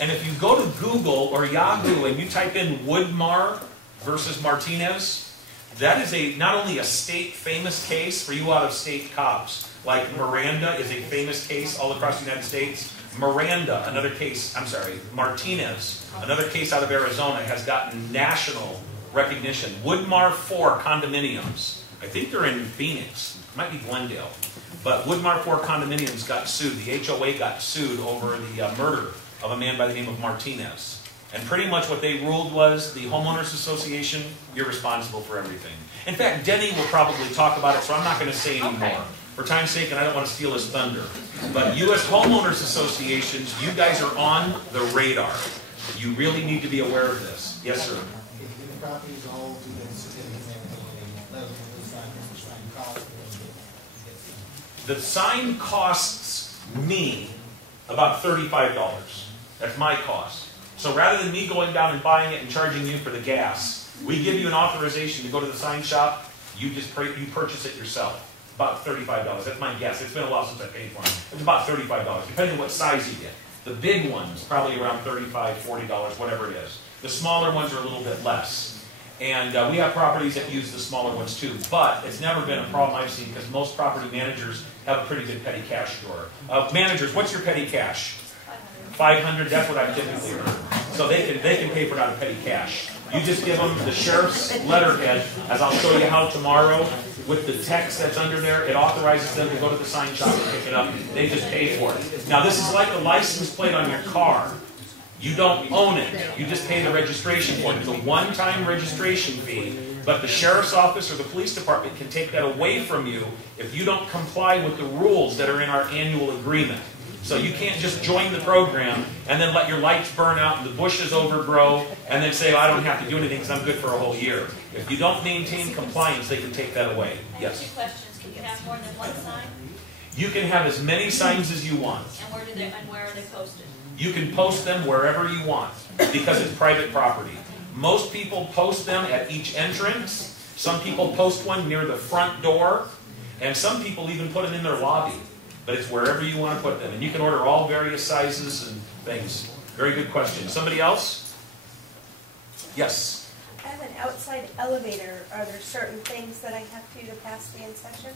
And if you go to Google or Yahoo and you type in Woodmar versus Martinez, that is not only a state famous case for you out-of-state cops, like Miranda is a famous case all across the United States. Miranda, another case, Martinez, another case out of Arizona, has gotten national recognition. Woodmar 4 condominiums. I think they're in Phoenix. It might be Glendale. But Woodmar 4 condominiums got sued. The HOA got sued over the murder of a man by the name of Martinez. And pretty much what they ruled was the homeowners association, you're responsible for everything. In fact, Denny will probably talk about it, so I'm not going to say any more. For time's sake, and I don't want to steal his thunder. But U.S. homeowners associations, you guys are on the radar. You really need to be aware of this. Yes, sir? If the properties all do the certificates and everything, let them sign costs. The sign costs me about $35. That's my cost. So rather than me going down and buying it and charging you for the gas, we give you an authorization to go to the sign shop. You purchase it yourself. About $35. That's my guess. It's been a while since I paid for them. It's about $35, depending on what size you get. The big ones, probably around $35, $40, whatever it is. The smaller ones are a little bit less. And we have properties that use the smaller ones too. But it's never been a problem I've seen because most property managers have a pretty good petty cash drawer. Managers, what's your petty cash? 500. That's what I've typically heard. So they can pay for it out of petty cash. You just give them the sheriff's letterhead, as I'll show you how tomorrow, with the text that's under there. It authorizes them to go to the sign shop and pick it up. They just pay for it. Now this is like a license plate on your car. You don't own it. You just pay the registration for it. It's a one-time registration fee, but the sheriff's office or the police department can take that away from you if you don't comply with the rules that are in our annual agreement. So you can't just join the program and then let your lights burn out and the bushes overgrow and then say, oh, I don't have to do anything because I'm good for a whole year. If you don't maintain compliance, they can take that away. I have 2 questions. Can you have more than one sign? You can have as many signs as you want. And where are they posted? You can post them wherever you want because it's private property. Most people post them at each entrance. Some people post one near the front door. And some people even put them in their lobby. But it's wherever you want to put them. And you can order all various sizes and things. Very good question. Somebody else? Yes? I have an outside elevator. Are there certain things that I have to pass the inspection?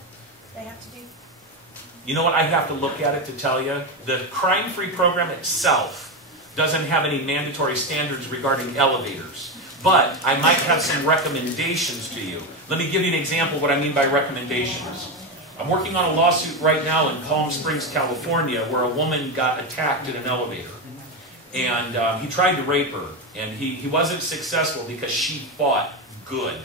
That I have to do? You know what? I'd have to look at it to tell you. The crime-free program itself doesn't have any mandatory standards regarding elevators. But I might have some recommendations to you. Let me give you an example of what I mean by recommendations. I'm working on a lawsuit right now in Palm Springs, California, where a woman got attacked in an elevator. And he tried to rape her. And he wasn't successful because she fought good.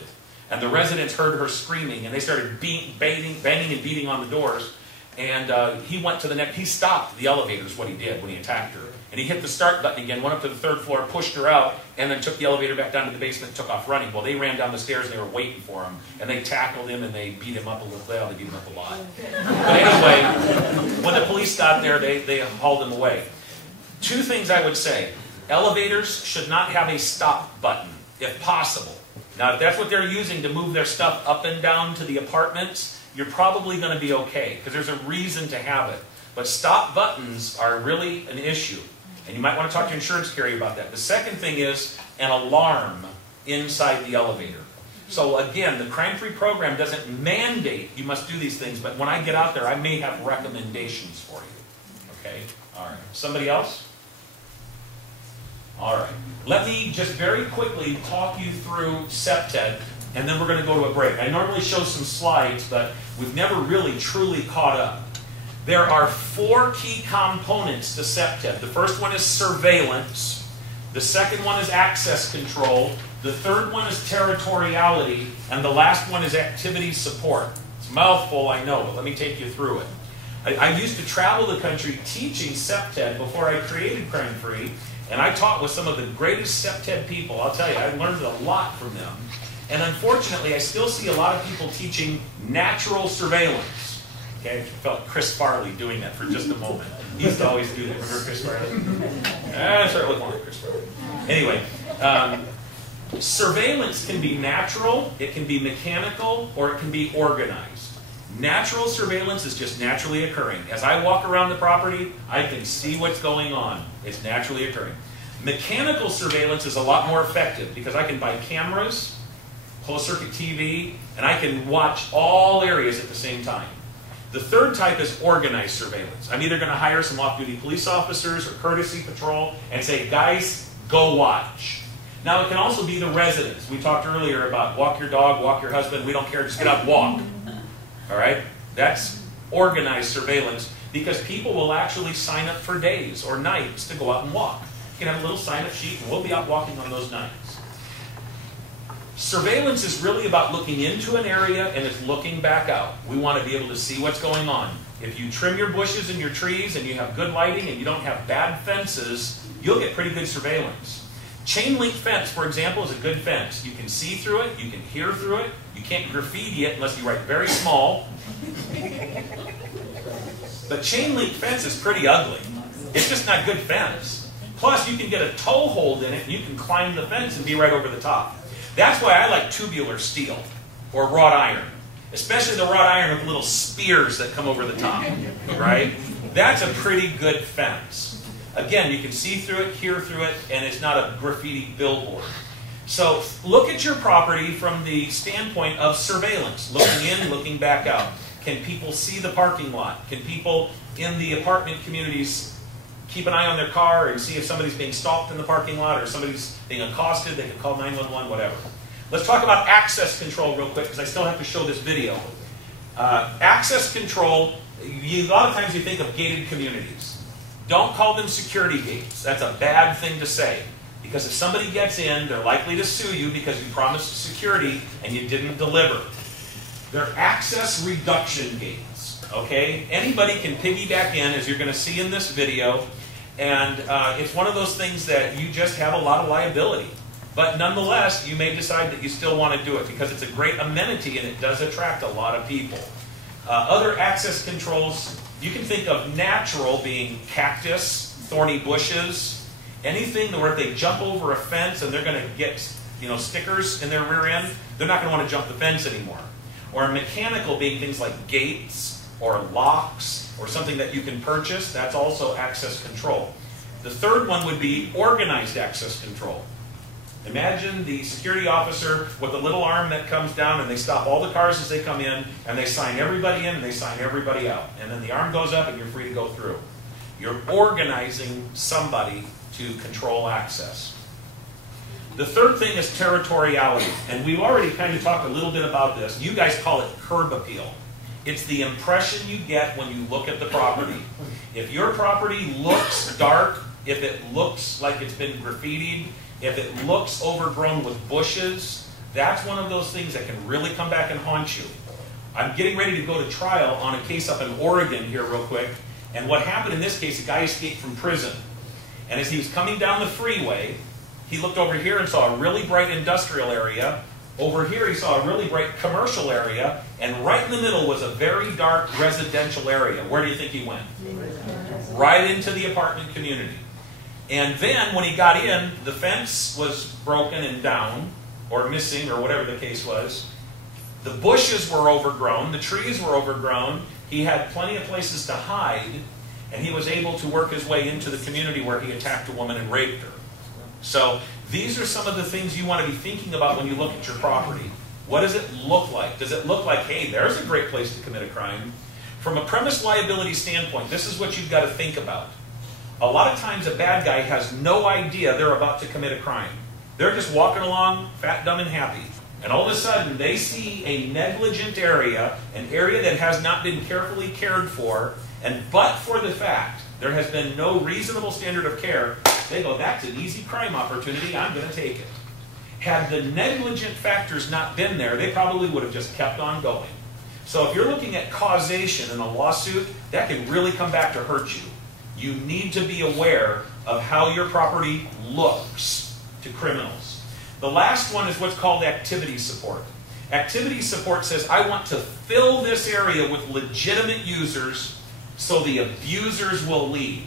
And the residents heard her screaming, and they started banging and beating on the doors. And he went to the next, he stopped the elevator is what he did when he attacked her. And he hit the start button again, went up to the 3rd floor, pushed her out, and then took the elevator back down to the basement and took off running. Well, they ran down the stairs and they were waiting for him. And they tackled him and they beat him up a little bit. They beat him up a lot. But anyway, when the police got there, they hauled him away. 2 things I would say. Elevators should not have a stop button, if possible. Now, if that's what they're using to move their stuff up and down to the apartments, you're probably going to be okay, because there's a reason to have it. But stop buttons are really an issue. And you might want to talk to your insurance carrier about that. The second thing is an alarm inside the elevator. So again, the crime-free program doesn't mandate you must do these things, but when I get out there, I may have recommendations for you. Okay? All right. Somebody else? All right. Let me just very quickly talk you through SEPTED, and then we're going to go to a break. I normally show some slides, but we've never really truly caught up. There are 4 key components to SEPTED. The first one is surveillance. The second one is access control. The third one is territoriality. And the last one is activity support. It's a mouthful, I know, but let me take you through it. I used to travel the country teaching SEPTED before I created Crime Free. And I taught with some of the greatest SEPTED people. I'll tell you, I learned a lot from them. And unfortunately, I still see a lot of people teaching natural surveillance. Okay, I felt Chris Farley doing that for just a moment. He used to always do that. Remember Chris Farley? I started looking like Chris Farley. Anyway, surveillance can be natural, it can be mechanical, or it can be organized. Natural surveillance is just naturally occurring. As I walk around the property, I can see what's going on. It's naturally occurring. Mechanical surveillance is a lot more effective because I can buy cameras, closed circuit TV, and I can watch all areas at the same time. The third type is organized surveillance. I'm either going to hire some off-duty police officers or courtesy patrol and say, guys, go watch. Now, it can also be the residents. We talked earlier about walk your dog, walk your husband, we don't care, just get out and walk. All right? That's organized surveillance because people will actually sign up for days or nights to go out and walk. You can have a little sign-up sheet and we'll be out walking on those nights. Surveillance is really about looking into an area and it's looking back out. We want to be able to see what's going on. If you trim your bushes and your trees and you have good lighting and you don't have bad fences, you'll get pretty good surveillance. Chain link fence, for example, is a good fence. You can see through it, you can hear through it, you can't graffiti it unless you write very small. But chain link fence is pretty ugly. It's just not good fence. Plus, you can get a toe hold in it and you can climb the fence and be right over the top. That's why I like tubular steel or wrought iron, especially the wrought iron with little spears that come over the top, right? That's a pretty good fence. Again, you can see through it, hear through it, and it's not a graffiti billboard. So look at your property from the standpoint of surveillance, looking in, looking back out. Can people see the parking lot? Can people in the apartment communities keep an eye on their car and see if somebody's being stalked in the parking lot or somebody's being accosted? They can call 911, whatever. Let's talk about access control real quick because I still have to show this video. Access control, a lot of times you think of gated communities. Don't call them security gates. That's a bad thing to say. Because if somebody gets in, they're likely to sue you because you promised security and you didn't deliver. They're access reduction gates. Okay? Anybody can piggyback in, as you're going to see in this video. And it's one of those things that you just have a lot of liability. But nonetheless, you may decide that you still want to do it because it's a great amenity and it does attract a lot of people. Other access controls, you can think of natural being cactus, thorny bushes, anything where if they jump over a fence and they're going to get stickers in their rear end, they're not going to want to jump the fence anymore. Or mechanical being things like gates or locks or something that you can purchase, that's also access control. The third one would be organized access control. Imagine the security officer with a little arm that comes down and they stop all the cars as they come in and they sign everybody in and they sign everybody out. And then the arm goes up and you're free to go through. You're organizing somebody to control access. The third thing is territoriality. And we've already kind of talked a little bit about this. You guys call it curb appeal. It's the impression you get when you look at the property. If your property looks dark, if it looks like it's been graffitied, if it looks overgrown with bushes, that's one of those things that can really come back and haunt you. I'm getting ready to go to trial on a case up in Oregon here real quick. And what happened in this case, a guy escaped from prison. And as he was coming down the freeway, he looked over here and saw a really bright industrial area. Over here he saw a really bright commercial area. And right in the middle was a very dark residential area. Where do you think he went? Right into the apartment community. And then when he got in, the fence was broken and down, or missing, or whatever the case was. The bushes were overgrown, the trees were overgrown. He had plenty of places to hide, and he was able to work his way into the community where he attacked a woman and raped her. So these are some of the things you want to be thinking about when you look at your property. What does it look like? Does it look like, hey, there's a great place to commit a crime? From a premise liability standpoint, this is what you've got to think about. A lot of times a bad guy has no idea they're about to commit a crime. They're just walking along, fat, dumb, and happy. And all of a sudden, they see a negligent area, an area that has not been carefully cared for, and but for the fact there has been no reasonable standard of care, they go, that's an easy crime opportunity, I'm going to take it. Had the negligent factors not been there, they probably would have just kept on going. So if you're looking at causation in a lawsuit, that can really come back to hurt you. You need to be aware of how your property looks to criminals. The last one is what's called activity support. Activity support says, I want to fill this area with legitimate users so the abusers will leave.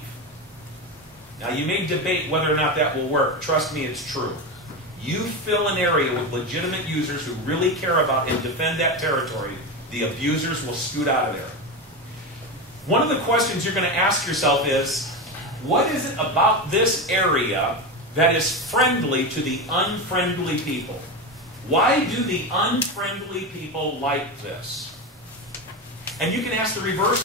Now you may debate whether or not that will work. Trust me, it's true. You fill an area with legitimate users who really care about and defend that territory, The abusers will scoot out of there. One of the questions you're going to ask yourself is, what is it about this area that is friendly to the unfriendly people? Why do the unfriendly people like this? And you can ask the reverse